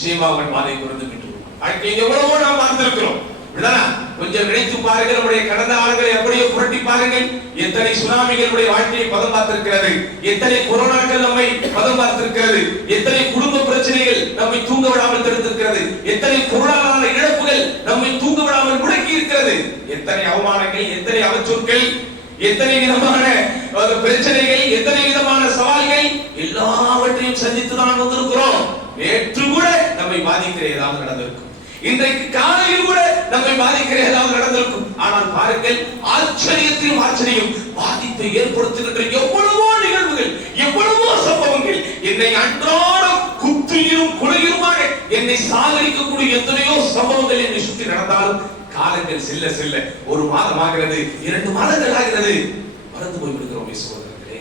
நிச்சயமா அவன் பாதை குறைந்து விட்டுருவோம். வாழ்க்கை எவ்வளவோ நாம் பார்த்திருக்கிறோம். கொஞ்சம் நினைத்து பாருங்கள். நம்முடைய கடந்த ஆண்டுகளை அப்படியே புரட்டி பாருங்கள். எத்தனை சுனாமிகளுடைய வாழ்க்கையை பதம் பார்த்திருக்கிறது, எத்தனை கொரோனாக்கள் நம்மை பதம் பார்த்திருக்கிறது, எத்தனை குடும்ப பிரச்சனைகள் நம்மை தூங்க விடாமல் தடுத்திருக்கிறது, எத்தனை பொருளாதார இழப்புகள் நம்மை தூங்க விடாமல் முடக்கி இருக்கிறது, எத்தனை அவமானங்கள், எத்தனை அவச்சொற்கள், எத்தனை விதமான பிரச்சனைகள், எத்தனை விதமான சவால்கள் எல்லாவற்றையும் சந்தித்துதான் வந்திருக்கிறோம். நேற்று கூட நம்மை பாதிக்கிற ஏதாவது நடந்திருக்கும், இன்றைக்கு காலையில் கூட நம்மை பாதிக்கிற ஏதாவது நடந்திருக்கும். ஆனால் பாருங்கள், ஆச்சரியத்திலும் ஆச்சரியம் பாதிப்பை ஏற்படுத்துகின்ற எவ்வளவோ நிகழ்வுகள், எவ்வளவோ சம்பவங்கள், என்னை அன்றாடம் குத்தியும் குலையுமாக என்னை சாகரிக்கக்கூடிய எத்தனையோ சம்பவங்கள் என்னை சுற்றி நடந்தாலும் காலங்கள் செல்ல செல்ல 1 மாதம் ஆகிறது, 2 மாதங்கள் ஆகிறது, மறந்து போய்விடுகிறோம் சகோதரர்களே.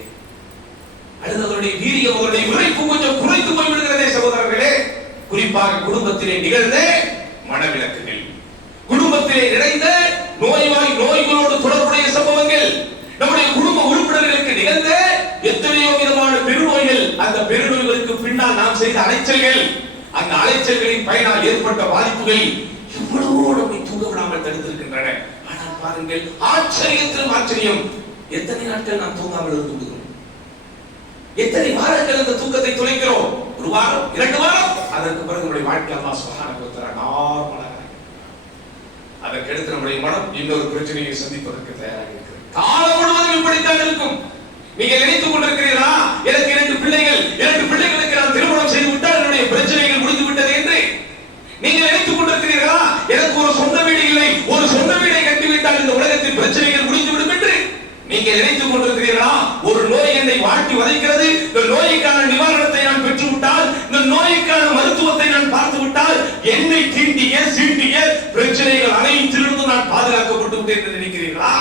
அழுதவருடைய வீரியம், அவருடைய உழைப்பு கொஞ்சம் குறைத்து போய்விடுகிறதே சகோதரர்களே. குறிப்பாக குடும்பத்திலே நிகழ்ந்த மனவிலக்குகள், குடும்பத்திலே நிறைந்த நோய்களோடு தொடர்புடைய சம்பவங்கள், நம்முடைய குடும்ப உறுப்பினர்களுக்கு நிகழ்ந்த எத்தனையோ விதமான பெருநோய்கள், அந்த பெருநோய்களுக்கு பின்னால் நாம் செய்த அலைச்சல்கள், அந்த அலைச்சல்களின் பயனால் ஏற்பட்ட பாதிப்புகள் எவ்வளவோ நம்மை தூங்க விடாமல் தடுத்திருக்கின்றன. ஆனால் பாருங்கள், ஆச்சரியத்திலும் ஆச்சரியம், எத்தனை நாட்கள் நாம் தூங்காமல் இருந்து விடுகிறோம், எத்தனை வாரங்கள் அந்த தூக்கத்தை தொலைக்கிறோம். 1 வாரம், 2 வாரம், அதற்கு பிறகு நம்முடைய வாழ்க்கை அல்லாஹ் சுப்ஹானஹு வ தஆலா நார்மலாக, அதற்கு அடுத்து நம்முடைய மனம் இன்னொரு பிரச்சனையை சந்திப்பதற்கு தயாராக இருக்கிறது. காலம் முழுவதும் இப்படித்தான் இருக்கும். நீங்க நினைத்துக் கொண்டிருக்கிறீர்களா, எனக்கு 2 பிள்ளைகள், 2 பிள்ளைகளுக்கு நான் திருமணம் செய்து விட்டால் என்னுடைய பிரச்சனைகள் முடிந்து விட்டது என்று நீங்கள் நினைத்துக் கொண்டிருக்கிறீர்களா? எனக்கு ஒரு சொந்த வீடு இல்லை, ஒரு சொந்த வீடை கட்டிவிட்டால் இந்த உலகத்தின் பிரச்சனைகள் முடிந்துவிடும் என்று நீங்கள் நினைத்துக் கொண்டிருக்கிறீர்களா? ஒரு நோய் என்னை வாட்டி வதைக்கிறது, இந்த நோய்க்கான நிவாரணத்தை நான் பெற்றுவிட்டால், இந்த நோய்க்கான மருத்துவத்தை நான் பார்த்து விட்டால் என்னை தீண்டிய சீண்டிய பிரச்சனைகள் அனைத்திலிருந்து நான் பாதுகாக்கப்பட்டு விட்டேன் என்று நினைக்கிறீர்களா?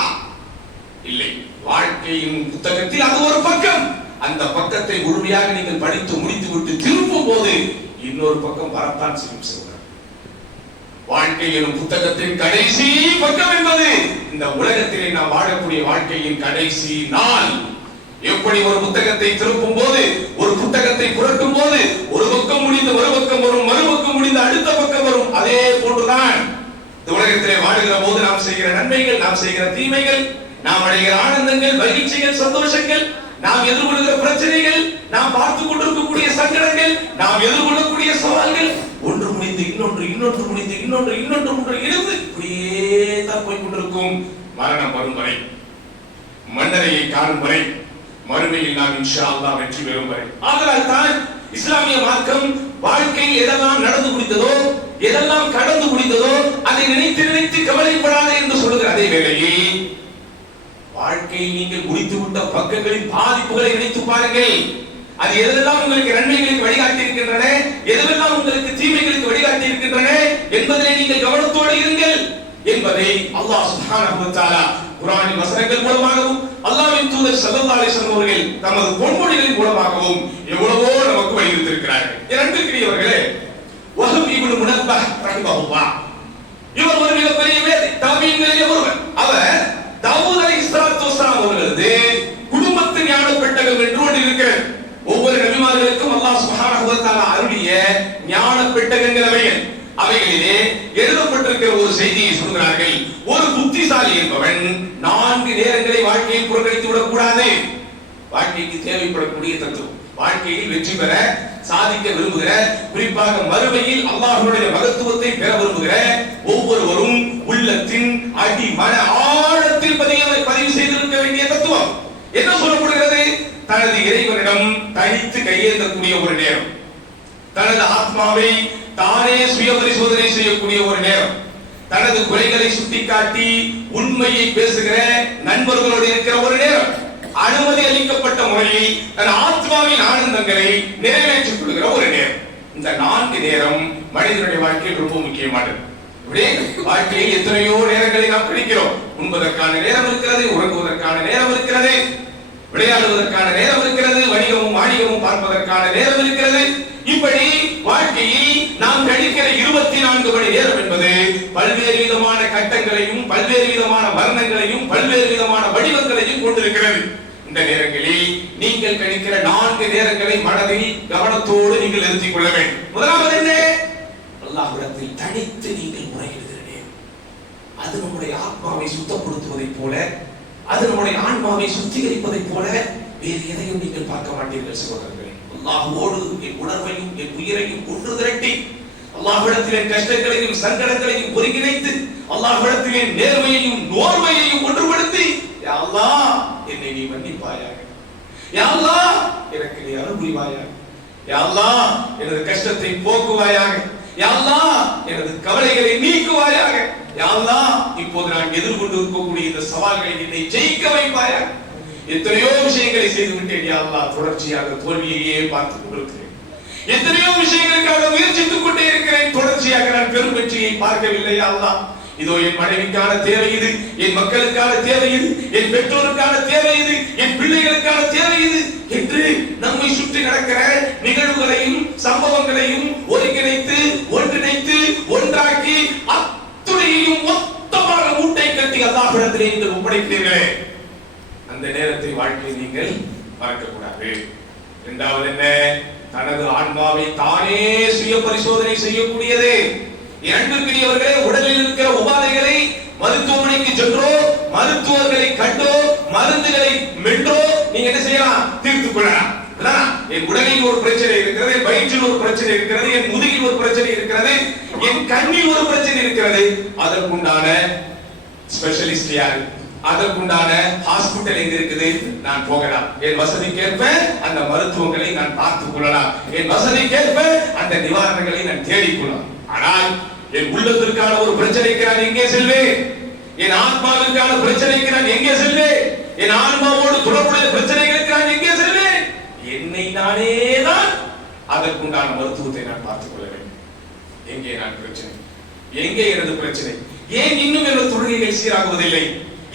இல்லை. வாழ்க்கையின் புத்தகத்தில் அது ஒரு பக்கம். அந்த பக்கத்தை முழுமையாக நீங்கள் படித்து முடித்து விட்டு திரும்பும் போது இன்னொரு பக்கம் வரத்தான் செய்யும். வாழ்க்கை எனும் புத்தகத்தின் கடைசி பக்கம் என்பது இந்த உலகத்திலே நாம் வாழக்கூடிய வாழ்க்கையின் கடைசி நாள். எப்படி ஒரு புத்தகத்தை திருப்பும் போது, ஒரு புத்தகத்தை புரட்டும் போது ஒரு பக்கம் முடிந்து ஒரு பக்கம் வரும், மறுபக்கம் முடிந்து அடுத்த பக்கம் வரும், அதே போன்றுதான் இந்த உலகத்திலே வாழுகிற போது நாம் செய்கிற நன்மைகள், நாம் செய்கிற தீமைகள், நாம் அடைகிற ஆனந்தங்கள், மகிழ்ச்சிகள், சந்தோஷங்கள், நாம் எதிர்கொள்கிற பிரச்சனைகள், நாம் பார்த்துக் கொண்டிருக்கக்கூடிய சங்கடங்கள், நாம் எதிர்கொள்ளக்கூடிய சவால்கள், ஒன்று முடிந்து இன்னொன்று, இன்னொன்று முடிந்து இன்னொன்று, இன்னொன்று இருந்து இப்படியே தான் போய் கொண்டிருக்கும். மரணம் வரும் வரை, மன்னரையை காணும் வரை, மறுமையில் நாம் இன்ஷா அல்லாஹ் வெற்றி பெறும் வரை. ஆதலால் தான் இஸ்லாமிய மார்க்கம் வாழ்க்கையில் எதெல்லாம் நடந்து முடிந்ததோ, எதெல்லாம் கடந்து முடிந்ததோ அதை நினைத்து நினைத்து கவலைப்படாதே என்று சொல்லுகிற அதே வேளையில் வாழ்க்கையில் நீங்கள் முடித்துவிட்ட பக்கங்களின் பாதிப்புகளை நினைத்து பாருங்கள். அது எதெல்லாம் உங்களுக்கு நன்மைகளுக்கு வழிகாட்டி இருக்கின்றன, எதெல்லாம் உங்களுக்கு தீமைகளுக்கு வழிகாட்டி இருக்கின்றன என்பதை நீங்கள் கவனத்தோடு இருங்கள் என்பதை அல்லாஹ் சுப்ஹானஹு வ தஆலா குர்ஆனின் வசனங்கள் மூலமாகவும் அல்லாஹ்வின் தூதர் ஸல்லல்லாஹு அலைஹி வஸல்லம் அவர்கள் தமது பொன்மொழிகளின் மூலமாகவும் எவ்வளவோ நமக்கு வலியுறுத்தியிருக்கிறார்கள். இரண்டுக்குரியவர்களே, வஹப் இப்னு முனப்பஹ் ரஹிமஹுல்லாஹ், இவர் ஒரு மிகப்பெரிய மேதை, தாபீன்களிலே ஒருவர். அவர் தாவூத் அலைஹிஸ்ஸலாத்து வஸ்ஸலாம் அவர்களது குடும்பத்து ஞான பெட்டகம் என்று ஒன்று இருக்கிறது. ஒவ்வொரு நபிமார்களுக்கும் அல்லாஹ் சுப்ஹானஹு வ தஆலா அருளிய ஞான பெட்டகங்கள் அவைகளிலே எழுதப்பட்டிருக்கிற ஒரு செய்தியை சொல்கிறார்கள். ஒரு புத்திசாலி என்பவன் 4 நேரங்களை வாழ்க்கையை புறக்கணித்து விடக் கூடாது. வாழ்க்கைக்கு தேவைப்படக்கூடிய தத்துவம், வாழ்க்கையில் வெற்றி பெற சாதிக்க விரும்புகிற, குறிப்பாக மறுமையில் அல்லாஹ்வுடைய மகத்துவத்தை பெற விரும்புகிற ஒவ்வொருவரும் உள்ளத்தின் அடி மன ஆழத்தில் பதிவு செய்திருக்க வேண்டிய தத்துவம் என்ன சொல்லப்படுகிறது? தனது இறைவனிடம் தனித்து கையேந்தக்கூடிய ஒரு நேரம், தனது ஆத்மாவை தானே சுய பரிசோதனை செய்யக்கூடிய ஒரு நேரம், தனது குறைகளை சுட்டிக்காட்டி உண்மையை பேசுகிற நண்பர்களோடு இருக்கிற ஒரு நேரம், அனுமதி அளிக்கப்பட்ட முறையில் தன் ஆத்மாவின் ஆனந்தங்களை நிறைவேற்றிக் கொள்கிற ஒரு நேரம். இந்த 4 நேரம் மனிதனுடைய வாழ்க்கையில் ரொம்ப முக்கியமானது. வாழ்க்கையில் எத்தனையோ நேரங்களை நாம் கிடைக்கிறோம். உண்பதற்கான நேரம் இருக்கிறது, உறங்குவதற்கான நேரம் இருக்கிறது, விளையாடுவதற்கான நேரம் இருக்கிறது, வணிகமும் வாணிகமும் பார்ப்பதற்கான நேரம் இருக்கிறது. இப்படி வாழ்க்கையில் நாம் கழிக்கிற 24 மணி நேரம் என்பது பல்வேறு விதமான கட்டங்களையும், பல்வேறு விதமான வர்ணங்களையும், பல்வேறு விதமான வடிவங்களையும் கொண்டிருக்கிறது. இந்த நேரங்களில் நீங்கள் கழிக்கிற 4 நேரங்களை மனதில் கவனத்தோடு நீங்கள் நிறுத்திக் கொள்ள வேண்டும். முதலாவது என்ன? அல்லாஹ்விடத்தில் தனித்து நீங்கள் முறையிடுகிறீர்கள். அது நம்முடைய ஆத்மாவை சுத்தப்படுத்துவதைப் போல, அது நம்முடைய ஆன்மாவை சுத்திகரிப்பதைப் போல வேறு எதையும் நீங்கள் பார்க்க மாட்டீர்கள் சகோதரர்களே. அல்லாஹ்வோடு என் உணர்வையும் என் உயிரையும் ஒன்று திரட்டி அல்லாஹ்விடத்திலே கஷ்டங்களையும் சங்கடங்களையும் ஒருங்கிணைத்து அல்லாஹ்விடத்திலே நேர்மையையும் நோர்மையையும் ஒன்றுபடுத்தி, யா அல்லாஹ் என்னை நீ மன்னிப்பாயாக, யா அல்லாஹ் எனக்கு நீ அருள் புரிவாயாக, யா அல்லாஹ் எனது கஷ்டத்தை போக்குவாயாக, யா அல்லாஹ் எனது கவலைகளை நீக்குவாயாக, யா அல்லாஹ் இப்போது நான் எதிர்கொண்டு இருக்கக்கூடிய இந்த சவால்களை என்னை ஜெயிக்க வைப்பாயாக. எத்தனையோ விஷயங்களை செய்து விட்டேன் யா அல்லாஹ், தொடர்ச்சியாக தோல்வியையே பார்த்துக் கொண்டிருக்கிறேன். எத்தனையோ விஷயங்களுக்காக முயற்சித்துக் கொண்டே இருக்கிறேன், தொடர்ச்சியாக நான் பெரும் வெற்றியை பார்க்கவில்லை யா அல்லாஹ். இதோ என் மனைவிக்கான தேவை இது, என் மக்களுக்கான தேவை இது, என் பெற்றோருக்கான தேவை இது, என் பிள்ளைகளுக்கான தேவை இது என்று நம்மை சுற்றி நடக்கிற நிகழ்வுகளையும் சம்பவங்களையும் ஒருங்கிணைத்து ஒன்றிணைத்து ஒன்றாக்கி அத்துணையையும் மொத்தமாக மூட்டை கட்டி அல்லாஹ்விடத்திலே நீங்கள் ஒப்படைக்கிறீர்களே, அந்த நேரத்தை வாழ்க்கையில் நீங்கள் மறக்கக்கூடாது. இரண்டாவது என்ன? தனது ஆன்மாவை தானே சுய பரிசோதனை செய்யக்கூடியது. இரண்டுக்குரியவர்களே, உடலில் இருக்கிற உபாதைகளை மருத்துவமனைக்கு சென்றோ, மருத்துவர்களை கண்டோ, மருந்துகளை மென்றோ நீங்க என்ன செய்யலாம்? தீர்த்துக் கொள்ளலாம். என் உடலில் ஒரு பிரச்சனை இருக்கிறது, என் வயிற்றில் ஒரு பிரச்சனை இருக்கிறது, என் முதுகில் ஒரு பிரச்சனை இருக்கிறது, என் கண்ணில் ஒரு பிரச்சனை இருக்கிறது, அதற்குண்டான ஸ்பெஷலிஸ்ட் யாரு, அதற்குண்டான ஹாஸ்பிட்டல் எங்க இருக்குது, நான் போகலாம். என் வசதிக்கேற்ப அந்த மருத்துவங்களை நான் பார்த்துக் கொள்ளலாம். என் வசதிக்கேற்ப அந்த நிவாரணங்களை நான் தேடிக்கொள்ளலாம். ஆனால் என் உள்ளத்திற்கான ஒரு பிரச்சனைக்கு நான் எங்கே செல்வேன்? என் ஆத்மாவிற்கான பிரச்சனைக்கு நான் எங்கே செல்வேன்? என் ஆன்மாவோடு தொடர்புடைய பிரச்சனைகளுக்கு நான் எங்கே செல்வேன்? என்னை நானே தான் அதற்குண்டான மருத்துவத்தை நான் பார்த்துக் கொள்ள வேண்டும். எங்கே நான் பிரச்சனை? எங்கே எனது பிரச்சனை? ஏன் இன்னும் எனது தொழுகைகள் சீராகுவதில்லை?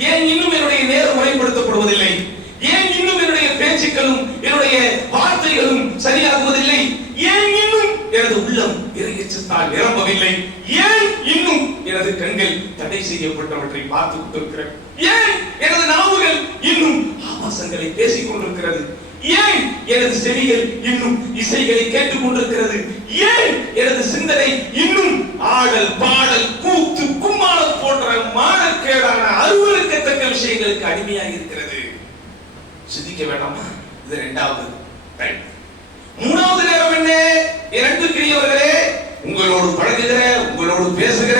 ஏன் இன்னும் என்னுடைய நேரம் முறைப்படுத்தப்படுவதில்லை? ஏன் இன்னும் என்னுடைய பேச்சுக்களும் என்னுடைய வார்த்தைகளும் சரியாகுவதில்லை? ஏன் இன்னும் எனது உள்ளம் இறையச்சத்தால் நிரம்பவில்லை? ஏன் இன்னும் எனது கண்கள் தடை செய்யப்பட்டவற்றை பார்த்துக் கொண்டிருக்கிறது? ஏன் எனது நாவுகள் இன்னும் ஆபாசங்களை பேசிக் கொண்டிருக்கிறது? ஏன் எனது செவிகள் இன்னும் இசைகளை கேட்டுக் கொண்டிருக்கிறது? ஏன் எனது சிந்தனை இன்னும் ஆடல் பாடல் கூத்து கும்மாளம் போன்ற மானக்கேடான அருவருக்கத்தக்க விஷயங்களுக்கு அடிமையாக இருக்கிறது? சிந்திக்க வேண்டாமா? இது இரண்டாவது. மூணாவது நேரம் என்ன? இரண்டுக்குரியவர்களே, உங்களோடு பழகுகிற, உங்களோடு பேசுகிற,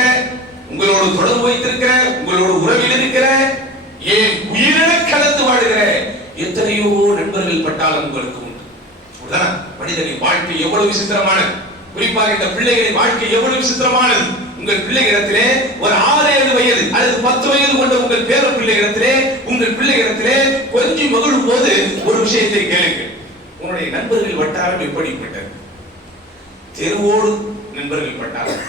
உங்களோடு தொடர்பு வைத்திருக்கிற, உங்களோடு உறவில் இருக்கிற, ஏன் உயிரின கலந்து வாழுகிற எத்தனையோ நண்பர்கள் பட்டாலும் உங்களுக்கு உண்டு. மனிதனின் வாழ்க்கை எவ்வளவு விசித்திரமானது, குறிப்பாக இந்த பிள்ளைகளின் வாழ்க்கை எவ்வளவு விசித்திரமானது. உங்கள் பிள்ளைகளிடத்திலே ஒரு 6-7 வயது அல்லது 10 வயது கொண்ட உங்கள் பேர பிள்ளைகளிடத்திலே, உங்கள் பிள்ளைகளிடத்திலே கொஞ்சம் மகிழும் போது ஒரு விஷயத்தை கேளுங்கள். உன்னுடைய நண்பர்கள் வட்டாரம் எப்படிப்பட்டது? தெருவோடு நண்பர்கள் பட்டார்கள்,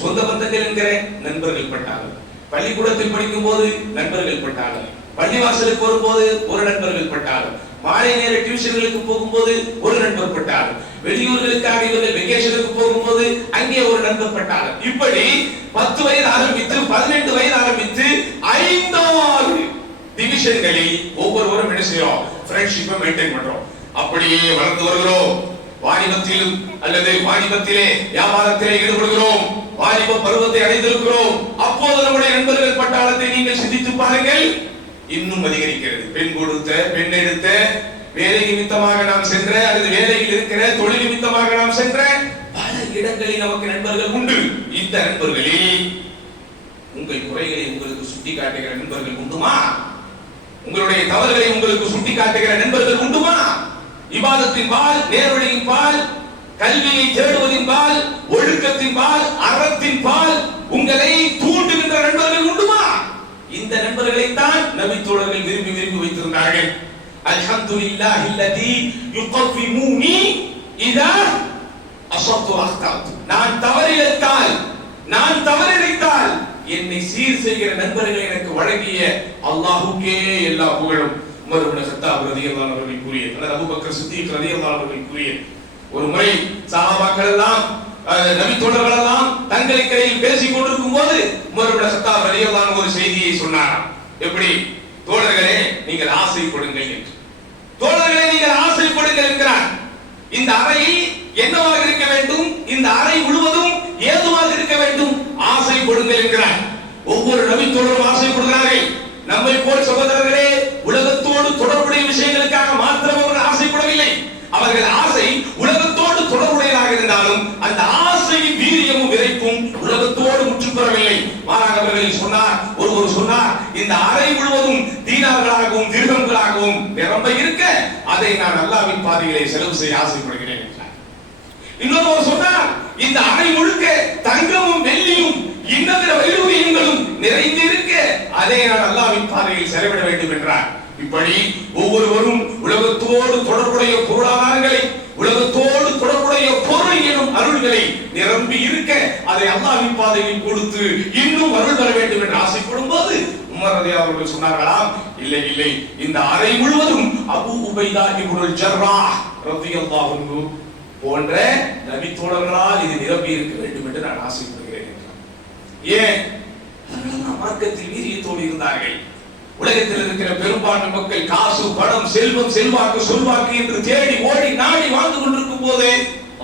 சொந்த பந்தங்கள் என்கிற நண்பர்கள் பட்டார்கள், பள்ளிக்கூடத்தில் படிக்கும் போது நண்பர்கள் பட்டார்கள், பள்ளிவாசலுக்கு வரும்போது ஒரு நண்பர்கள் பட்டார்கள், மாலை நேர டியூஷன்களுக்கு போகும்போது ஒரு நண்பர் பட்டார்கள், வெளியூர்களுக்காக இவர்கள் வெகேஷனுக்கு போகும்போது அங்கே ஒரு நண்பர் பட்டார்கள். இப்படி 10 வயது ஆரம்பித்து 18 வயது ஆரம்பித்து 5 டிவிஷன்களில் ஒவ்வொருவரும் என்ன செய்யறோம்? ஃப்ரெண்ட்ஷிப்பை மெயின்டைன் பண்றோம். அப்படியே வளர்ந்து வருகிறோம். வாலிபத்திலும் அல்லது வாலிபத்திலே வியாபாரத்திலே ஈடுபடுகிறோம். வாலிப பருவத்தை அடைந்திருக்கிறோம். அப்போது நம்முடைய நண்பர்கள் பட்டாளத்தை நீங்கள் சிந்தித்து பாருங்கள், இன்னும் அதிகரிக்கிறது. பெண் கொடுத்த, பெண் எடுத்த, வேலை நிமித்தமாக நாம் சென்ற அல்லது வேலையில் இருக்கிற, தொழில் நிமித்தமாக நாம் சென்ற பல இடங்களில் நமக்கு நண்பர்கள் உண்டு. இந்த நண்பர்களில் உங்கள் குறைகளை உங்களுக்கு சுட்டி காட்டுகிற நண்பர்கள் உண்டுமா? உங்களுடைய தவறுகளை உங்களுக்கு சுட்டி காட்டுகிற நண்பர்கள் உண்டுமா? இபாதத்தின் பால், நேர்வழியின் பால், கல்வியை தேடுவதின் பால், ஒழுக்கத்தின் பால், அறத்தின் பால் உங்களை தூண்டுகின்ற நண்பர்கள் உண்டுமா? இந்த நண்பர்களை தான் நபி தோழர்கள் விரும்பி விரும்பி வைத்திருந்தார்கள். அல்ஹம்துலில்லாஹி அல்லதி யுகவ்விமுனி இதா அஸப்து அக்தத். நான் தவறிழைத்தால் என்னை சீர் செய்கிற நண்பர்களை எனக்கு வழங்கிய அல்லாஹ்வுக்கே எல்லா புகழும். உமர் இப்னு கத்தாப் ரலியல்லாஹு அன்ஹு அவர்கள் கூறிய, அல்லது அபூபக்கர் சித்திக் ரலியல்லாஹு அன்ஹு அவர்கள் கூறிய, ஒரு முறை சஹாபாக்கள் எல்லாம் நபி தோழர்கள் எல்லாம் தங்களுக்கிடையில் பேசிக் கொண்டிருக்கும் போது உமர் இப்னு கத்தாப் ரலியல்லாஹு அன்ஹு ஒரு செய்தியை சொன்னாராம். எப்படி? தோழர்களே நீங்கள் ஆசைப்படுங்கள் என்று. தோழர்களே நீங்கள் ஆசைப்படுங்கள் என்கிறார். இந்த அறை என்னவாக இருக்க வேண்டும்? இந்த அறை முழுவதும் ஏதுவாக ஆசைப்படுங்கள் என்கிறார். ஒவ்வொரு நபித்தோழரும் ஆசைப்படுகிறார்கள். நம்மை போல் சகோதரர்களே, உலகத்தோடு தொடர்புடைய விஷயங்களுக்காக மாத்திரம் அவர்கள் ஆசைப்படவில்லை. அவர்கள் ஆசை உலகத்தோடு தொடர்புடையதாக இருந்தாலும் அந்த ஆசையின் வீரியமும் விரைப்பும் உலகத்தோடு முற்றுப்பெறவில்லை. மாறாக அவர்கள் சொன்னார், ஒருவர் சொன்னார், இந்த அறை முழுவதும் தீனார்களாகவும் திருகங்களாகவும் நிரம்ப இருக்க அதை நான் அல்லாஹ்வின் பாதையிலே செலவு செய்ய ஆசைப்படுகிறேன் என்றார். இன்னொருவர் சொன்னார், இந்த அறை முழுக்க தங்கமும் வெள்ளியும் இன்னபிற வைடூரியங்களும் நிறைந்திருக்க அதை நான் அல்லாஹ்வின் பாதையில் செலவிட வேண்டும் என்றார். இப்படி ஒவ்வொருவரும் உலகத்தோடு தொடர்புடைய பொருளாதாரங்களை, உலகத்தோடு தொடர்புடைய பொருள் எனும் அருள்களை நிரம்பி இருக்க அதை அல்லாஹ்வின் பாதையில் கொடுத்து இன்னும் அருள் தர வேண்டும் என்று ஆசைப்படும் போது உமர் ரலியல்லாஹு அவர்கள் சொன்னார்களாம், இல்லை இல்லை, இந்த அறை முழுவதும் அபூ உபைதா இப்னுல் ஜர்ராஹ் ரலியல்லாஹு அன்ஹு போன்ற நபி தோழர்களால் இது நிரம்பி இருக்க வேண்டும் என்று நான் ஆசைப்படுகிறேன் என்றார். ஏன்? மார்க்கத்தில் வீரியத்தோடு இருந்தார்கள். உலகத்தில் இருக்கிற பெரும்பான்மை மக்கள் காசு, பணம், செல்வம், செல்வாக்கு, சொல்வாக்கு என்று தேடி ஓடி நாடி வாழ்ந்து கொண்டிருக்கும் போது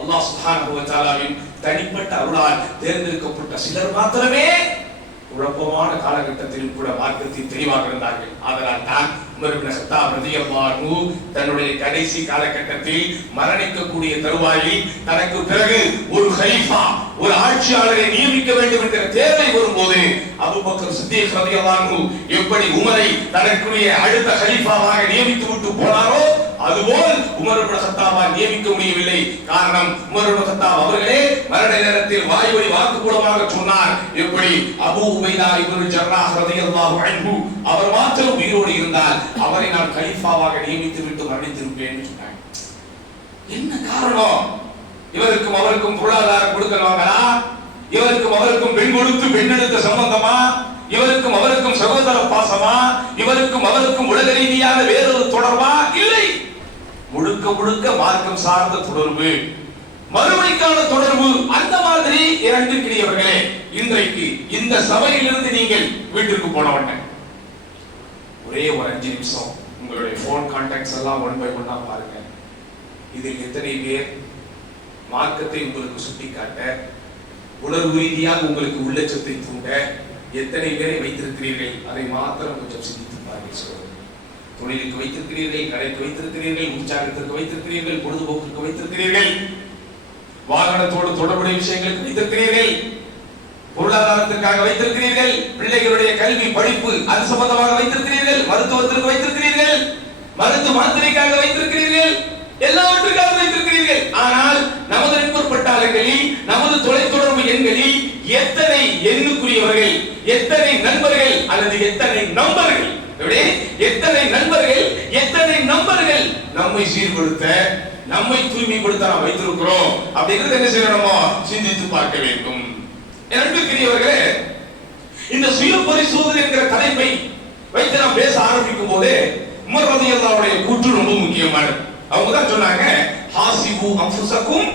அல்லாஹ் சுப்ஹானஹு வ தஆலாவின் தனிப்பட்ட அருளால் தேர்ந்தெடுக்கப்பட்ட சிலர் மாத்திரமே குழப்பமான காலகட்டத்தில் கூட மார்க்கத்தில் தெளிவாக இருந்தார்கள். அதனால் தான் உமர் இப்னு கத்தாப் ரலியல்லாஹு அன்ஹு தன்னுடைய கடைசி காலகட்டத்தில் மரணிக்கக்கூடிய தருவாயில் தனக்கு பிறகு ஒரு கலீஃபா, ஒரு ஆட்சியாளரை நியமிக்க வேண்டும் என்கிற தேவை வரும்போது அபூபக்கர் சித்தீக் ரலியல்லாஹு அன்ஹு எப்படி உமரை தனக்குரிய அடுத்த கலீஃபாவாக நியமித்து விட்டு போனாரோ அதுபோல் உமர் இப்னு கத்தாபால் நியமிக்க முடியவில்லை. காரணம், உமர் இப்னு கத்தாப் அவர்களே மரண நேரத்தில் வாய்வழி வாக்குமூலமாக சொன்னார், எப்படி அபூ உபைதா இப்னுல் ஜர்ராஹ் ரலியல்லாஹு அன்ஹு அவர் மாத்திரம் உயிரோடு இருந்தால் அவரை நான் கலீஃபாவாக நியமித்து விட்டு மரணித்திருப்பேன் என்று சொன்னார். என்ன காரணம்? இவருக்கும் அவருக்கும் பொருளாதாரம் கொடுக்கலாங்களா? இவருக்கும் அவருக்கும் பெண் கொடுத்து பெண் எடுத்த சம்பந்தமா? இவருக்கும் அவருக்கும் சகோதர பாசமா? இவருக்கும் அவருக்கும் உலக ரீதியான வேறொரு தொடர்பா? இல்லை, முழுக்க முழுக்க மார்க்கம் சார்ந்த தொடர்பு, மறுமைக்கான தொடர்பு. அந்த மாதிரி இரண்டு கிரியவர்களே, இன்றைக்கு இந்த சபையிலிருந்து நீங்கள் வீட்டிற்கு போன உடனே ஒரே ஒரு 5 நிமிஷம் உங்களுடைய போன் கான்டாக்ட்ஸ் எல்லாம் ஒன் பை ஒன்னா பாருங்க. இதில் எத்தனை பேர் மார்க்கத்தை உங்களுக்கு சுட்டிக்காட்ட, உணர்வு ரீதியாக உங்களுக்கு உள்ளச்சத்தை தூண்ட எத்தனை பேரை வைத்திருக்கிறீர்கள்? அதை மாத்திரம் கொஞ்சம் சிந்தித்து பாருங்கள். தொழிலுக்கு வைத்திருக்கிறீர்கள், கடைக்கு வைத்திருக்கிறீர்கள், உற்சாகத்திற்கு வைத்திருக்கிறீர்கள், பொழுதுபோக்குக்கு வைத்திருக்கிறீர்கள், வாகனத்தோடு தொடர்புடைய விஷயங்களுக்கு வைத்திருக்கிறீர்கள், பொருளாதாரத்திற்காக வைத்திருக்கிறீர்கள், பிள்ளைகளுடைய கல்வி படிப்பு அது சம்பந்தமாக வைத்திருக்கிறீர்கள், மருத்துவத்திற்கு வைத்திருக்கிறீர்கள், மருந்து மாத்திரைக்காக வைத்திருக்கிறீர்கள், எல்லாவற்றுக்காக வைத்திருக்கிறீர்கள். ஆனால் நமது நண்பர் பட்டாளங்களில், நமது தொலைத்தொடர்பு எண்களில் எத்தனை எண்ணுக்குரியவர்கள், எத்தனை நண்பர்கள் அல்லது எத்தனை நம்பர்கள், எத்தனை நண்பர்கள், எத்தனை நம்பர்கள் நம்மை சீர்படுத்த, நம்மை தூய்மைப்படுத்த நாம் வைத்திருக்கிறோம் அப்படிங்கிறது என்ன செய்யணும்? சிந்தித்து பார்க்க வேண்டும். அன்பிற்குரியவர்களே, இந்த சுய பரிசோதனை என்கிற தலைப்பை வைத்து நாம் பேச ஆரம்பிக்கும் போது உமர் ரலியல்லாஹு அன்ஹுடைய கூற்று ரொம்ப முக்கியமானது. அவங்க தான் சொன்னாங்க, ஹாசிபு அன்ஃபுஸக்கும்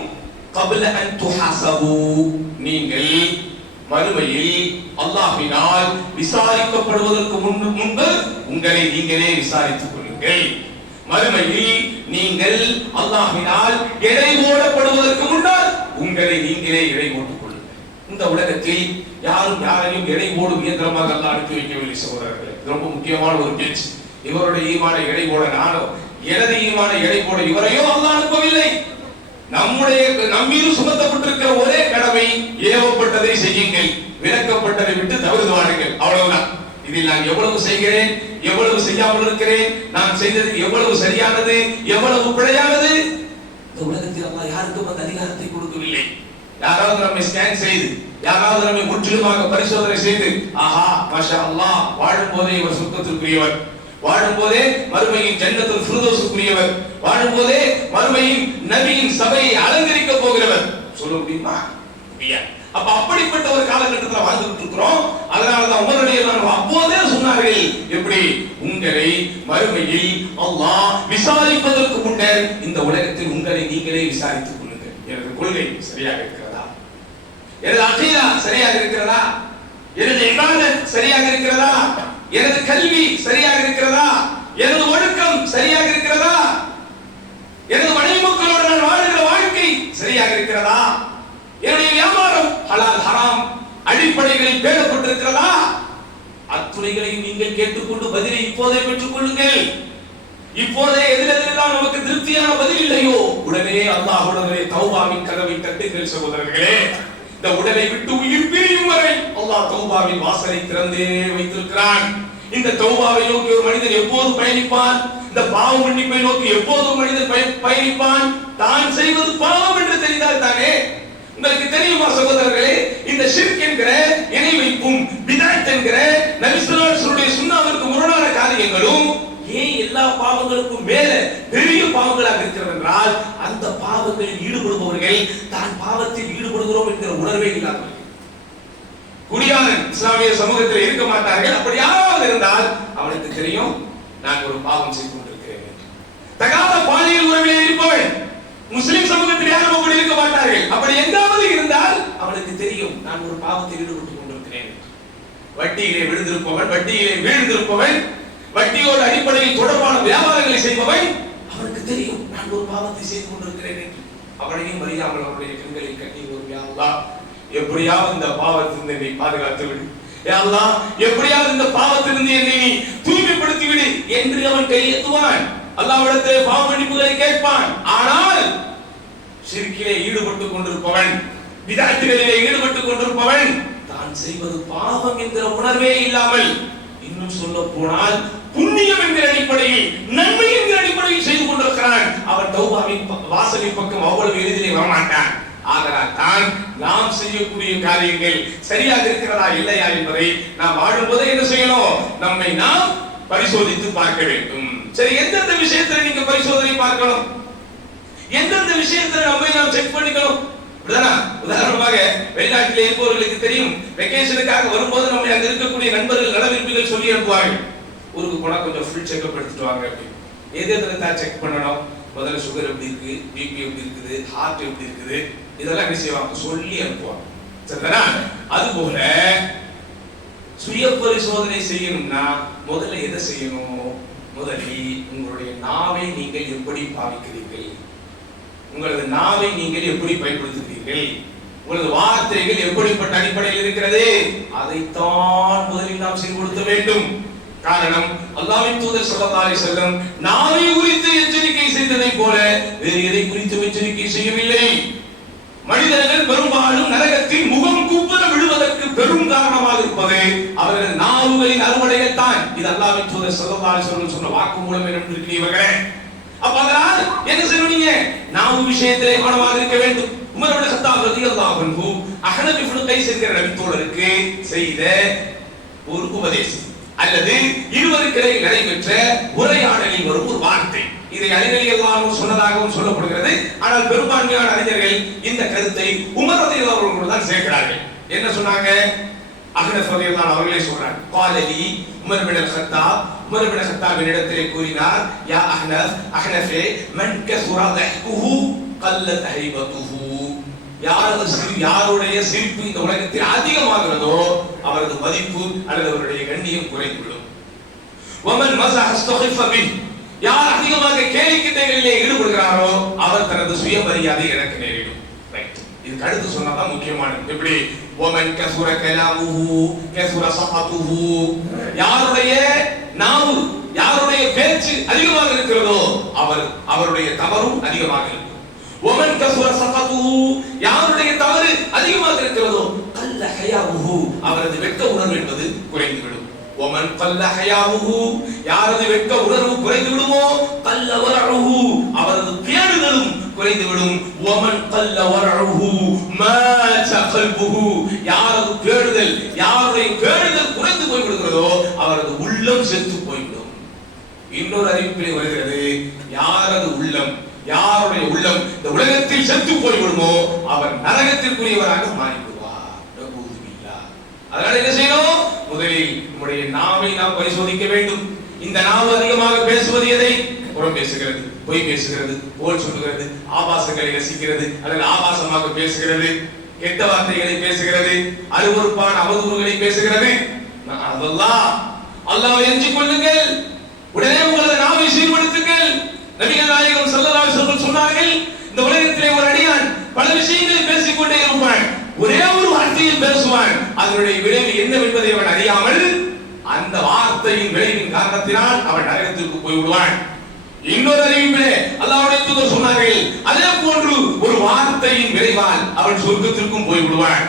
قبل ان تحاسبوا. நீங்கள் மறுமையில் அல்லாஹ்வினால் விசாரிக்கப்படுவதற்கு முன்பு உங்களை நீங்களே விசாரித்துக் கொள்ளுங்கள். மறுமையில் நீங்கள் அல்லாஹ்வினால் எடை போடப்படுவதற்கு முன்னால் உங்களை நீங்களே எடை போட்டுக் கொள்ளுங்கள். இந்த உலகத்தில் யாரும் யாரையும் எடை போடும் இயந்திரமாக அல்லாஹ் அனுப்பி வைக்கவில்லை சகோதரர்களே. ரொம்ப முக்கியமான ஒரு பேச்சு. இவருடைய ஈமான எடை போட நானோ, எனது ஈமான எடை போட இவரையோ அல்லாஹ் அனுப்பவில்லை. நம்மீது சுமத்தப்பட்டிருக்கிற ஒரே கடமை, ஏவப்பட்டதை செய்யுங்கள், விலக்கப்பட்டதை விட்டு தவிர்த்து வாருங்கள், அவ்வளவுதான். இதில் நான் எவ்வளவு செய்கிறேன், எவ்வளவு செய்யாமல் இருக்கிறேன், நான் செய்தது எவ்வளவு சரியானது, எவ்வளவு பிழையானது, இந்த உலகத்தில் அல்லாஹ் யாருக்கும் அந்த அதிகாரத்தை கொடுக்கவில்லை. யாராவது நம்மை ஸ்கேன் செய்து, யாராவது நம்மை முற்றிலுமாக பரிசோதனை செய்து, ஆஹா மாஷா அல்லாஹ், வாழும் போதே இவர் சுத்தத்திற்குரியவர், வாழும் போதே மறுமையின் ஜன்னத்துல் ஃபிர்தௌஸுக்குரியவர், வாழும் போதே மறுமையின் நபியின் சபையை அலங்கரிக்க போகிறவர் சொல்ல முடியுமா? முடியாது. அப்ப அப்படிப்பட்ட ஒரு காலகட்டத்தில் வாழ்ந்துட்டு இருக்கிறோம். அதனாலதான் உமர் ரலியல்லாஹு அன்ஹு அப்போதே சொன்னார்கள், எப்படி உங்களை மறுமையில் அல்லாஹ் விசாரிப்பதற்கு முன்னர் இந்த உலகத்தில் உங்களை நீங்களே விசாரித்துக் கொள்ளுங்கள். எனது கொள்கை சரியாக இருக்கிறதா? எனது அகீதா சரியாக இருக்கிறதா? எனது இபாதத் சரியாக இருக்கிறதா? எனது கல்வி சரியாக இருக்கிறதா? எனது ஒழுக்கம் சரியாக இருக்கிறதா? எனது மனைவி மக்களோடு நான் வாழ்கிற வாழ்க்கை சரியாக இருக்கிறதா? என்னுடைய வியாபாரம் ஹலால் ஹராம் அடிப்படைகளில் பேணப்பட்டிருக்கிறதா? அத்துணைகளையும் நீங்கள் கேட்டுக்கொண்டு பதிலை இப்போதே பெற்றுக் கொள்ளுங்கள். இப்போதே எதிலெல்லாம் நமக்கு திருப்தியான பதில் இல்லையோ உடனே அல்லாஹ்வுடனே தௌபாவின் கதவை தட்டுங்கள் சகோதரர்களே. இந்த உடலை விட்டு உயிர் பிரியும் வரை அல்லாஹ் தௌபாவின் வாசலை திறந்தே வைத்திருக்கிறான். இந்த தௌபாவை நோக்கி ஒரு மனிதன் எப்போது பயணிப்பான்? இந்த பாவ மன்னிப்பை நோக்கி எப்போது ஒரு மனிதன் பயணிப்பான்? தான் செய்வது பாவம் என்று தெரிந்தால் தானே. உங்களுக்கு தெரியுமா சகோதரர்களே, இந்த ஷிர்க் என்கிற இணை வைப்பும் பிதஅத் என்கிற நபி ஸல்லல்லாஹு அலைஹி வஸல்லம் சுன்னத்துக்கு முரணான காரியங்களும் ஏன் எல்லா பாவங்களுக்கும் மேல பெரிய பாவங்களாக இருக்கிறது என்றால், அந்த பாவங்களில் ஈடுபடுபவர்கள் தான் பாவத்தில் ஈடுபடுகிறோம் என்கிற உணர்வே இல்லாதவர்கள். குடியாரன் இஸ்லாமிய சமூகத்தில் இருக்க மாட்டார்கள். அப்படி யாராவது இருந்தால் அவனுக்கு தெரியும் நான் ஒரு பாவம் செய்து கொண்டிருக்கிறேன் என்று. தகாத பாலியல் உறவிலே இருப்பவன் முஸ்லிம் சமூகத்தில் யாரும் அப்படி இருக்க மாட்டார்கள். அப்படி எங்காவது இருந்தால் அவனுக்கு தெரியும் நான் ஒரு பாவத்தில் ஈடுபட்டுக் கொண்டிருக்கிறேன். வட்டியிலே விழுந்திருப்பவன், வட்டியிலே வீழ்ந்திருப்பவன், வட்டியோட அடிப்படையில் தொடர்பான வியாபாரங்களை செய்பவன், அவனுக்கு தெரியும் நான் ஒரு பாவத்தை செய்து கொண்டிருக்கிறேன் என்று. அவனையும் அறியாமல் அவனுடைய கண்களில் கண்ணீர் வரும். யா அல்லாஹ், எப்படியாவது இந்த பாவத்திலிருந்து என்னை பாதுகாத்து விடு. யா அல்லாஹ், எப்படியாவது இந்த பாவத்திலிருந்து என்னை நீ தூய்மைப்படுத்தி விடு என்று அவன் கையெழுத்துவான். அல்லாஹ்விடத்திலே பாவ மன்னிப்புகளை கேட்பான். ஆனால் ஷிர்கிலே ஈடுபட்டுக் கொண்டிருப்பவன், பிதஅத்திலே ஈடுபட்டுக் கொண்டிருப்பவன் தான் செய்வது பாவம் என்கிற உணர்வே இல்லாமல், இன்னும் சொல்ல போனால் புண்ணியம் என்கிற அடிப்படையில், நன்மை என்கிற அடிப்படையில் செய்து கொண்டிருக்கிறான். அவன் தௌபாவின் வாசலின் பக்கம் அவ்வளவு எளிதிலே வரமாட்டான். ஆதலால் தான் நாம் செய்யக்கூடிய காரியங்கள் சரியாக இருக்கிறதா இல்லையா என்பதை நாம் வாழும்போதே என்ன செய்யணும்? நம்மை நாம் பரிசோதித்து பார்க்க வேண்டும். சரி, எந்தெந்த விஷயத்துல நீங்க பரிசோதனை பார்க்கணும்? எந்தெந்த விஷயத்துல நம்மை நாம் செக் பண்ணிக்கணும்? உதாரணமாக வெளிநாட்டிலே இருப்பவர்களுக்கு தெரியும், வெக்கேஷனுக்காக வரும்போது நம்ம அங்க இருக்கக்கூடிய நண்பர்கள் நலவிருப்புகள் சொல்லி அனுப்புவாங்க, ஊருக்கு போனா கொஞ்சம் ஃபுல் செக்அப் எடுத்துட்டு வாங்க அப்படி. எது எதுல தான் செக் பண்ணணும்? முதல்ல சுகர் எப்படி இருக்கு, பிபி எப்படி இருக்குது, ஹார்ட் எப்படி இருக்குது, இதெல்லாம் என்ன செய்வாங்க? சொல்லி அனுப்புவாங்க. சரிதானா? அதுபோல சுய பரிசோதனை செய்யணும்னா முதல்ல எதை செய்யணும்? முதலில் உங்களுடைய நாவை நீங்கள் எப்படி பாவிக்கிறீர்கள், உங்களது நாவை நீங்கள் எப்படி பயன்படுத்துகிறீர்கள், உங்களது வார்த்தைகள் எப்படிப்பட்ட அடிப்படையில் இருக்கிறது, அதைத்தான் முதலில் நாம் செயல்படுத்த வேண்டும். காரணம், அல்லாஹ்வின் தூதர் ஸல்லல்லாஹு அலைஹி வஸல்லம் நாவை குறித்து எச்சரிக்கை செய்ததை போல வேறு எதை குறித்து எச்சரிக்கை செய்யவில்லை. மனிதர்கள் பெரும்பாலும் நரகத்தில் முகம் குப்புற விழுவதற்கு பெரும் காரணமாக இருப்பது அவர்கள் நாவுகளின் அறுவடைகள் தான். இது அல்லாஹ்வின் தூதர் ஸல்லல்லாஹு அலைஹி வஸல்லம் சொன்ன வாக்கு மூலம் இருக்கிறீர்களே. அப்ப அதனால் என்ன செய்வீங்க? நாவு விஷயத்திலே கவனமாக இருக்க வேண்டும். உமர் இப்னு கத்தாப் ரலியல்லாஹு அன்ஹு அஹ்னப் இப்னு கைஸ் என்கிற நபி தோழருக்கு செய்த ஒரு உபதேசம் அல்லது இருவருக்கிடையில் நடைபெற்ற உரையாடலில் வரும் ஒரு வார்த்தை. இதை அறிஞர்கள் சொன்னதாகவும் சொல்லப்படுகிறது. ஆனால் பெரும்பான்மையான அறிஞர்கள் இந்த கருத்தை உமர் ரலியல்லாஹு அன்ஹு தான் சேர்க்கிறார்கள். என்ன சொன்னாங்க? அஹ்னப் ரலியல்லாஹு அவர்களே சொல்றாங்க, قالலி Umar ibn Khattab, Umar ibn கத்தாபின் இடத்திலே கூறினார், யா அஹ்னப், அஹ்னஃபே, மன் கஸுர தஹ்குஹு கல்லத் ஹைபத்துஹு. யாருடைய சிரிப்பு இந்த உலகத்தில் அதிகமாகிறதோ அவரது மதிப்பு அல்லது அவருடைய கண்ணியம் குறைந்துவிடும். வமன் மஸஹ இஸ்தகிஃப பிஹ், யார் அதிகமாக கேலிக்கிட்டங்களிலே ஈடுபடுகிறாரோ அவர் தனது சுயமரியாதை இழக்க நேரிடும். ரைட், இதுக்கு அடுத்து சொன்னதான் முக்கியமானது. எப்படி? வமன் கஸுர கலாமுஹு கஸுர ஸஹதுஹு, யாருடைய நாவு, யாருடைய பேச்சு அதிகமாக இருக்கிறதோ அவருடைய தவறும் அதிகமாக இருக்கும். வமன் கஸுர ஸஹதுஹு, யாருடைய தவறு அதிகமாக இருக்கிறதோ கல்ல ஹயாவுஹு, அவரது வெட்க உணர்வு என்பது குறைந்துவிடும். வமன் கல்ல ஹயாவுஹு, யாரது வெட்க உணர்வு குறைந்து விடுமோ கல்ல வரஹு, அவரது பேணுதலும் குறைந்துவிடும். வமன் கல்ல வரஹு மாத கல்புஹு, யாரது பேணுதல், யாருடைய பேணுதல் குறைந்து போய் விடுகிறதோ அவரது உள்ளம் செத்து போய்விடும். இன்னொரு அறிவிப்பிலே வருகிறது, யாரது உள்ளம், யாருடைய உள்ளம் இந்த உலகத்தில் செத்து போய்விடுமோ அவர் நரகத்திற்குரியவராக மாறிவிடுவார். அதனால என்ன செய்யணும்? முதலில் நம்முடைய நாவை நாம் பரிசோதிக்க வேண்டும். இந்த நாவு அதிகமாக பேசுவது எதை? புறம் பேசுகிறது, பொய் பேசுகிறது, போல் சொல்லுகிறது, ஆபாசங்களை ரசிக்கிறது அல்லது ஆபாசமாக பேசுகிறது, கெட்ட வார்த்தைகளை பேசுகிறது, அருவருப்பான அவதூறுகளை பேசுகிறது. அதெல்லாம் அல்லாஹ்வை எஞ்சிக் கொள்ளுங்கள். உடனே உங்களது நாவை சீர்படுத்துங்கள். நபிகள் நாயகம் ஸல்லல்லாஹு அலைஹி வஸல்லம் சொன்னார்கள், இந்த உலகத்திலே ஒரு அடியான் பல விஷயங்களை பேசிக்கொண்டே இருப்பான், ஒரே ஒரு வார்த்தை வார்த்தையை பேசுவான், அதனுடைய விளைவு என்னவென்பதை அவன் அறியாமல் அந்த வார்த்தையின் விளைவின் காரணத்தினால் அவன் நரகத்திற்கு போய் விடுவான். இன்னொரு அறிவிப்பிலே அல்லாஹ்வுடைய தூதர் சொன்னார்கள், அதே போன்று ஒரு வார்த்தையின் விளைவால் அவன் சொர்க்கத்திற்கும் போய் விடுவான்.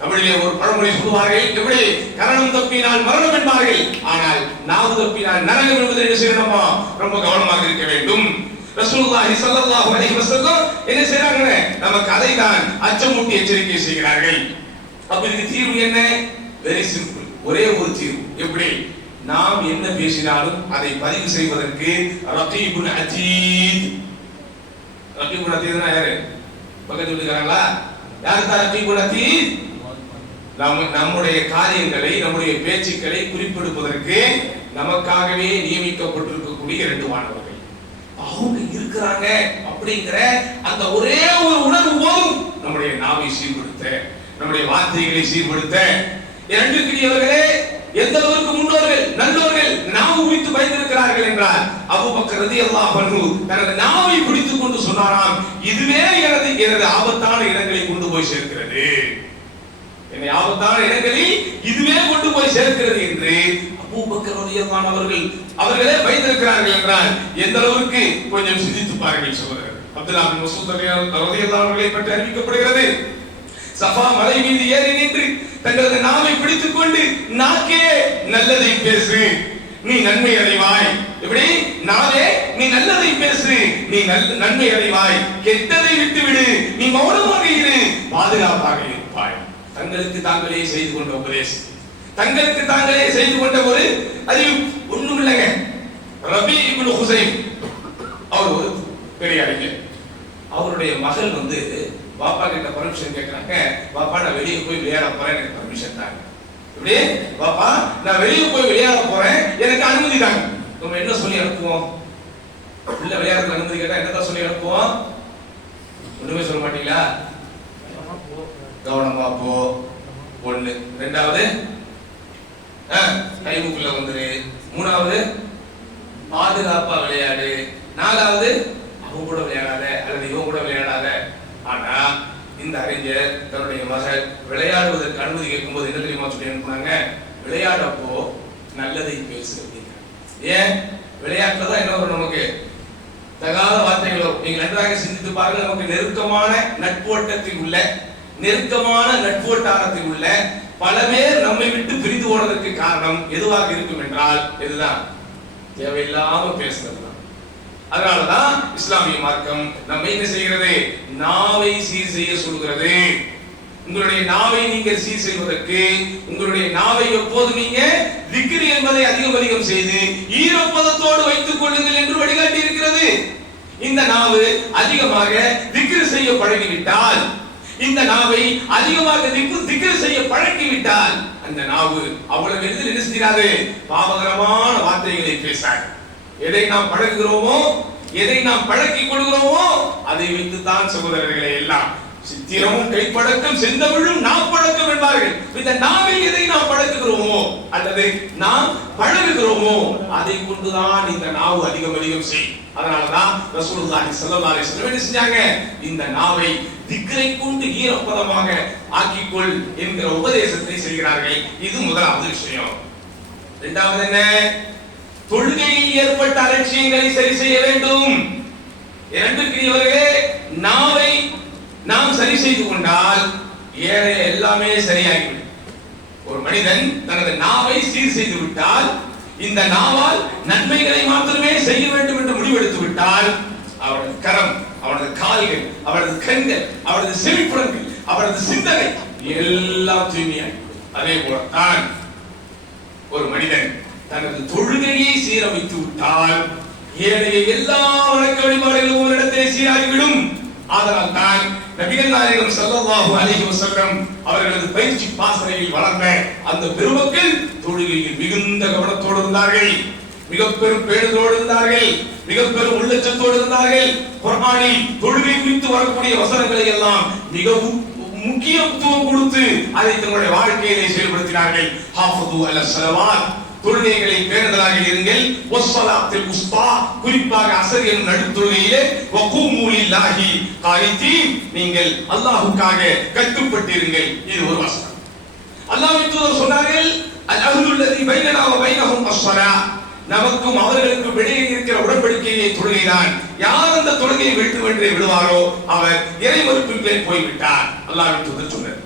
தமிழிலே ஒரு பழமொழி சொல்வார்கள், எப்படி கரணம் தப்பினால் மரணம் என்பார்கள், ஆனால் நாவு தப்பினால் நரகம் என்பதை என்ன செய்யணுமா, ரொம்ப கவனமாக இருக்க வேண்டும். ரசூலுல்லாஹி ஸல்லல்லாஹு அலைஹி வஸல்லம் என்ன செய்றாங்க, நமக்கு அதை தான் அச்சமூட்டி எச்சரிக்கை செய்கிறார்கள். அப்ப இதுக்கு தீர்வு என்ன? வெரி சிம்பிள், ஒரே ஒரு தீர்வு. எப்படி? நாம் என்ன பேசினாலும் அதை பதிவு செய்வதற்கு ரகீபுன் அதீத். ரகீபுன் அதீத்னா யாரு? பக்கத்து வீட்டுக்காரங்களா? யார் தான் ரகீபுன் அதீத்? நம்முடைய காரியங்களை, நம்முடைய பேச்சுக்களை குறிப்பெடுப்பதற்கு நமக்காகவே நியமிக்கப்பட்டிருக்கக்கூடிய 2 வானவர்கள் அவங்க இருக்கிறாங்க. அப்படிங்கிற அந்த ஒரே ஒரு உணர்வு போதும் நம்முடைய நாவை சீர்படுத்த, நம்முடைய வார்த்தைகளை சீர்படுத்த. இரண்டுக்கிரியவர்களே எந்த அளவுக்கு முன்னோர்கள் நல்லோர்கள் நாவு பிடித்து வைத்திருக்கிறார்கள் என்றால், அபூபக்கர் ரலியல்லாஹு அன்ஹு தனது நாவை பிடித்துக் கொண்டு சொன்னாராம், இதுவே எனது ஆபத்தான இடங்களை கொண்டு போய் சேர்க்கிறது, என்னை ஆபத்தான இடங்களில் இதுவே கொண்டு போய் சேர்க்கிறது என்று அபூபக்கர் ரலியல்லாஹு அவர்களே வைத்திருக்கிறார்கள் என்றால் எந்த அளவுக்கு கொஞ்சம் சிந்தித்து பாருங்கள் சகோதரர்கள். அப்துல்லாஹ் பின் மஸ்ஊத் ரலியல்லாஹு அவர்களை பற்றி அறிவிக்கப்படுகிறது, சஃபா மலை மீது ஏறி நின்று தங்களது நாவை பிடித்துக் கொண்டு, நாக்கே நல்லதை பேசு, நீ நன்மை அடைவாய். எப்படி? நாவே நீ நல்லதை பேசு, நீ நன்மை அடைவாய். கெட்டதை விட்டுவிடு, நீ மௌனமாக இரு, பாதுகாப்பாக இருப்பாய். தங்களுக்கு தாங்களே செய்து கொண்ட உபதேசம், தங்களுக்கு தாங்களே செய்து கொண்ட ஒரு அறிவு. ஒண்ணும் இல்லைங்க, ரபி இப்னு ஹுசைம் அவர் ஒரு பெரிய அறிஞர். அவருடைய மகள் பாப்பா கிட்ட பர்மிஷன் கேட்கறாங்க, பாப்பா நான் வெளியே போய் விளையாட போறேன், எனக்கு பர்மிஷன் தாங்க. இப்படி பாப்பா நான் வெளியே போய் விளையாட போறேன், எனக்கு அனுமதி தாங்க. நம்ம என்ன சொல்லி அனுப்புவோம்? உள்ள விளையாடுறதுக்கு அனுமதி கேட்டா என்னதான் சொல்லி அனுப்புவோம்? ஒண்ணுமே சொல்ல மாட்டீங்களா? கவனமா போ, ஒண்ணு. ரெண்டாவது கைமுக்குள்ள வந்துரு. மூணாவது பாதுகாப்பா விளையாடு. நாலாவது அவன் கூட விளையாடாத அல்லது இவன் கூட விளையாடாத. ஆனா இந்த அறிஞர் தன்னுடைய மகள் விளையாடுவதற்கு அனுமதி கேட்கும் போது என்ன தெரியுமா சொல்லி அனுப்புனாங்க? விளையாடப்போ நல்லதை பேசு அப்படிங்க. ஏன்? விளையாட்டுல தான் என்ன வரும், நமக்கு தகாத வார்த்தைகள் வரும். நீங்க நன்றாக சிந்தித்து பாருங்க. நமக்கு நெருக்கமான நட்போட்டத்தில் உள்ள, நெருக்கமான நட்போட்டாரத்தில் உள்ள பல பேர் நம்மை விட்டு பிரிந்து போனதற்கு காரணம் எதுவாக இருக்கும் என்றால், எதுதான்? தேவையில்லாம பேசுறதுதான். அதனாலதான் இஸ்லாமிய மார்க்கம் நம்ம என்ன செய்கிறது? நாவை சீர் செய்ய சொல்கிறது. உங்களுடைய நாவை நீங்கள் சீர் செய்வதற்கு, உங்களுடைய நாவை எப்போது நீங்க திக்ர் என்பதை அதிகம் செய்து ஈரப்பதத்தோடு வைத்துக் கொள்ளுங்கள் என்று வழிகாட்டி இருக்கிறது. இந்த நாவு அதிகமாக திக்ர் செய்ய பழகிவிட்டால், இந்த நாவை அதிகமாக திக்ர் செய்ய பழக்கிவிட்டால், அந்த நாவு அவ்வளவு எளிதில் என்ன செய்யாது? பாவகரமான வார்த்தைகளை பேசாது. எதை நாம் பழகுகிறோமோ, எதை நாம் பழக்கிக் கொள்கிறோமோ அதை வைத்துத்தான் சகோதரர்களே எல்லாம் சித்திரமும் கைப்பழக்கம் செந்தமிழும் நாப்பழக்கம் என்பார்கள். இந்த நாவில் எதை நாம் பழக்குகிறோமோ அல்லது நாம் பழகுகிறோமோ அதை கொண்டுதான் இந்த நாவு அதிகம் செய்யும். அதனாலதான் ரசூலுல்லாஹி ஸல்லல்லாஹு அலைஹி வஸல்லம் என்ன செஞ்சாங்க? இந்த நாவை திக்ரை கொண்டு ஈரப்பதமாக ஆக்கிக்கொள் என்கிற உபதேசத்தை செய்கிறார்கள். இது முதலாவது விஷயம். இரண்டாவது என்ன? தொழுகையில் ஏற்பட்ட அலட்சியங்களை சரி செய்ய வேண்டும். இரண்டுக்கிரியவர்களே, நாவை நாம் சரி செய்து கொண்டால் ஏழை எல்லாமே சரியாகிவிடும். ஒரு மனிதன் தனது நாவை சீர் செய்து விட்டால், இந்த நாவால் நன்மைகளை மாத்திரமே செய்ய வேண்டும் என்று முடிவெடுத்து விட்டால், அவரது கரம், அவரது கால்கள், அவரது கண்கள், அவரது செவிப்புலன்கள், அவரது சிந்தனை எல்லாம் தூய்மையாகிவிடும். அதே போலத்தான் ஒரு மனிதன் தனது தொழுகையை சீரமைத்து விட்டால் ஏனைய எல்லா வணக்க வழிபாடுகளும் ஒரு இடத்திலே சீராகிவிடும். அதனால் தான் நபிகள் நாயகம் ஸல்லல்லாஹு அலைஹி வஸல்லம் அவர்களது பயிற்சி பாசறையில் வளர்ந்த அந்த பெருமக்கள் தொழுகையில் மிகுந்த கவனத்தோடு இருந்தார்கள், மிக பெரும் பேணுதலோடு இருந்தார்கள், மிக பெரும் உள்ளச்சத்தோடு இருந்தார்கள். குர்ஆனில் தொழுகை குறித்து வரக்கூடிய வசனங்களை எல்லாம் மிகவும் முக்கியத்துவம் கொடுத்து அதை தங்களுடைய வாழ்க்கையிலே செயல்படுத்தினார்கள். ஹாஃபிது அலா ஸலவாத், தொழுகைகளை பேணுதலாக இருங்கள். வஸ்ஸலாத்தில் உஸ்தா, குறிப்பாக அஸர் எனும் நடுத்தொழுகையிலே வகூமு லில்லாஹி கானிதீன், நீங்கள் அல்லாஹ்வுக்காக கட்டுப்பட்டிருங்கள். இது ஒரு வசனம். அல்லாஹ்வின் தூதர் சொன்னார்கள், அல்-அஹ்துல்லதி பைனனா வ பைனஹும் அஸ்-ஸலாத், நமக்கும் அவர்களுக்கும் இடையே இருக்கிற உடன்படிக்கையை தொழுகைதான். யார் அந்த தொழுகையை வென்று விடுவாரோ அவர் இறை மறுப்பிலே போய்விட்டார். அல்லாஹ்வின் தூதர் சொன்னார்.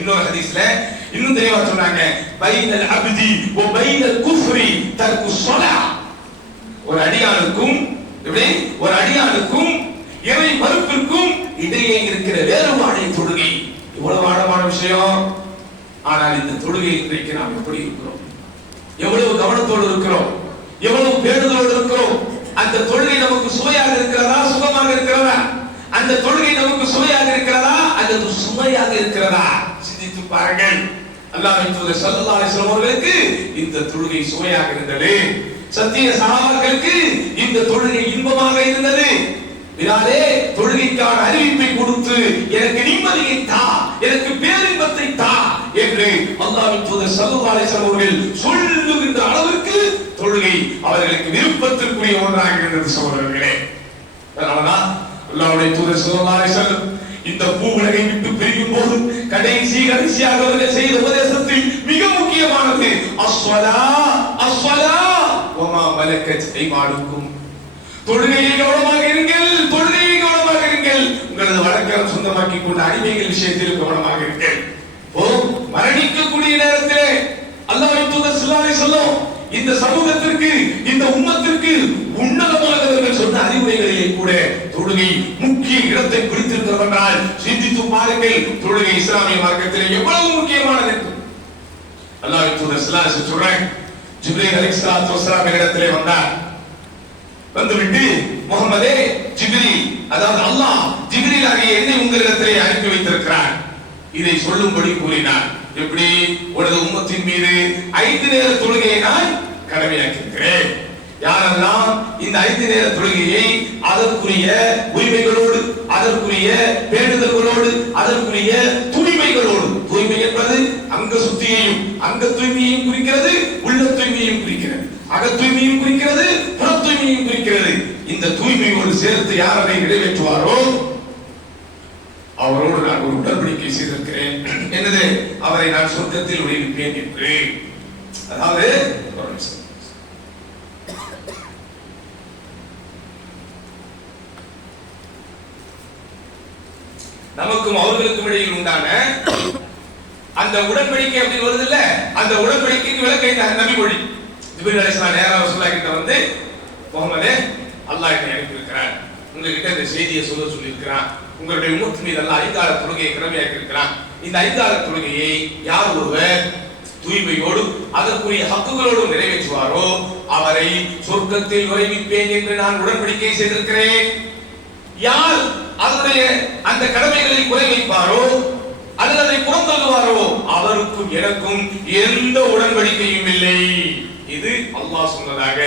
இன்னொரு ஹதீஸ்ல இன்னும் தெளிவா சொன்னாங்க, பைனல் அப்தி வ பைனல் குஃப்ரி தர்கு ஸலாத், ஒரு அடியானுக்கும் இறை மறுப்பிற்கும் இடையே இருக்கிற வேறுபாடை தொழுகை. இவ்வளவு ஆழமான விஷயம். ஆனால் இந்த தொழுகை இன்றைக்கு நாம் எப்படி இருக்கிறோம், எவ்வளவு கவனத்தோடு இருக்கிறோம், எவ்வளவு பேணுதலோடு இருக்கிறோம்? அந்த தொழுகை நமக்கு சுவையாக இருக்கிறதா, சுகமாக இருக்கிறதா? அந்த தொழுகை நமக்கு சுவையாக இருக்கிறதா அல்லது சுமையாக இருக்கிறதா? சிந்தித்து பாருங்கள். அல்லாஹ்வின் தூதர் ஸல்லல்லாஹு அலைஹி வஸல்லம் அவர்களுக்கு இந்த தொழுகை சுவையாக இருந்தது. சத்திய சஹாபாக்களுக்கு இந்த தொழுகை இன்பமாக இருந்தது. பிலாலே, தொழுகைக்கான அறிவிப்பை கொடுத்து எனக்கு நிம்மதியை தா, எனக்கு பேரின்பத்தை தா என்று அல்லாஹ்வின் தூதர் ஸல்லல்லாஹு அலைஹி வஸல்லம் அவர்கள் சொல்லுகின்ற அளவுக்கு தொழுகை அவர்களுக்கு விருப்பத்திற்குரிய ஒன்றாக இருந்தது. சகோதரர்களே, அதனாலதான் அல்லாஹ்வுடைய தூதர் ஸல்லல்லாஹு அலைஹி வஸல்லம் இந்த பூவுலகை விட்டு பிரியும் போது கடைசியாக அவர்கள் செய்த உபதேசத்தில் மிக முக்கியமானது அஸ்ஸலா வமா மலக்கத் ஐமானுக்கும், தொழுகையை கவனமாக இருங்கள், தொழுகையை கவனமாக இருங்கள். உங்களது வழக்கரம் சொந்தமாக்கிக் கொண்ட அடிமைகள் விஷயத்தில் கவனமாக இருங்கள். மரணிக்கக்கூடிய நேரத்திலே அல்லாஹ்வின் தூதர் ஸல்லல்லாஹு அலைஹி வஸல்லம் இந்த சமூகத்திற்கு, இந்த உம்மத்திற்கு உன்னதமானவர்கள் சொன்ன அறிவுரைகளிலே கூட தொழுகை முக்கிய இடத்தை பிடித்திருக்கிறது என்றால் சிந்தித்து பாருங்கள். தொழுகை இஸ்லாமிய மார்க்கத்திலே எவ்வளவு முக்கியமானது என்று அல்லாஹ்வின் தூதர் ஸல்லல்லாஹு அலைஹி வஸல்லம் சொல்றாங்க. ஜிப்ரீல் அலைஹிஸ்ஸலாத்து வஸலாம் இடத்திலே வந்தார். வந்துவிட்டு, முஹம்மதே, ஜிப்ரீல், அதாவது அல்லாஹ் ஜிப்ரீல் ஆகிய என்னை உங்களிடத்திலே அனுப்பி வைத்திருக்கிறார், இதை சொல்லும்படி கூறினார். எப்படி? உனது உம்மத்தின் மீது 5 நேர தொழுகையை நான் கடமையாக்கியிருக்கிறேன். யாரெல்லாம் இந்த 5 நேர தொழுகையை அதற்குரிய உரிமைகளோடு, அதற்குரிய பேணுதல்களோடு, அதற்குரிய தூய்மைகளோடு, தூய்மை என்பது அங்க சுத்தியையும் அங்க தூய்மையையும் குறிக்கிறது, உள்ள தூய்மையையும் குறிக்கிறது, அக தூய்மையும் குறிக்கிறது, புற தூய்மையும் குறிக்கிறது. இந்த தூய்மையோடு சேர்த்து யார் அதை நிறைவேற்றுவாரோ அவரோடு நான் ஒரு உடன்படிக்கை செய்திருக்கிறேன். என்னது? அவரை நான் சொர்க்கத்தில் விடுவிப்பேன் என்று. அதாவது நமக்கும் அவர்களுக்கும் இடையில் உண்டான அந்த உடன்படிக்கை அப்படி வருது இல்ல, அந்த உடன்படிக்கைக்கு விளக்க இந்த நபி மொழி. ஜிப்ரீல் அலைஹிஸ்ஸலாம் நேரா ரசூலுல்லாஹ் கிட்ட வந்து, முஹம்மதே, அல்லாஹ் என்னை அனுப்பி இருக்கிறார், உங்ககிட்ட இந்த செய்தியை சொல்லி இருக்கிறான், உங்களுடைய உம்மத்து மீது அல்லாஹ் 5 கால தொழுகையை கடமையாக்கி இருக்கிறான். இந்த 5 கால தொழுகையை யார் ஒருவர் தூய்மையோடு அதற்குரிய ஹக்குகளோடு நிறைவேற்றுவாரோ அவரை சொர்க்கத்தில் நுழைவிப்பேன் என்று நான் உடன்படிக்கை செய்திருக்கிறேன். யார் அதனுடைய அந்த கடமைகளை குறை வைப்பாரோ அல்லது அதை புறந்தள்ளுவாரோ அவருக்கும் எனக்கும் எந்த உடன்படிக்கையும் இல்லை. இது அல்லாஹ் சொன்னதாக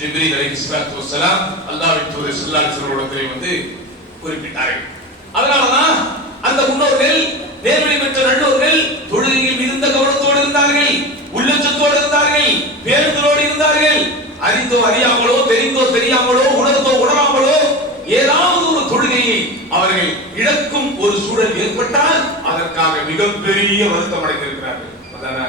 ஜிப்ரீல் அலைஹிஸ்ஸலாத்து வஸ்ஸலாம் அல்லாஹ்வின் தூதர் ஸல்லல்லாஹு அலைஹி வஸல்லம் வந்து குறிப்பிட்டார்கள். அதனாலதான் அந்த முன்னோர்கள், நேர்வழி பெற்ற நல்லோர்கள் தொழுகையில் மிகுந்த கவனத்தோடு இருந்தார்கள், உள்ளச்சத்தோடு இருந்தார்கள், பேணுதலோடு இருந்தார்கள். அறிந்தோ அறியாமலோ, தெரிந்தோ தெரியாமலோ, உணர்ந்தோ உணராமலோ ஏதாவது ஒரு தொழுகையை அவர்கள் இழக்கும் ஒரு சூழல் ஏற்பட்டால் அதற்காக மிகப்பெரிய வருத்தம் அடைந்திருக்கிறார்கள். அதான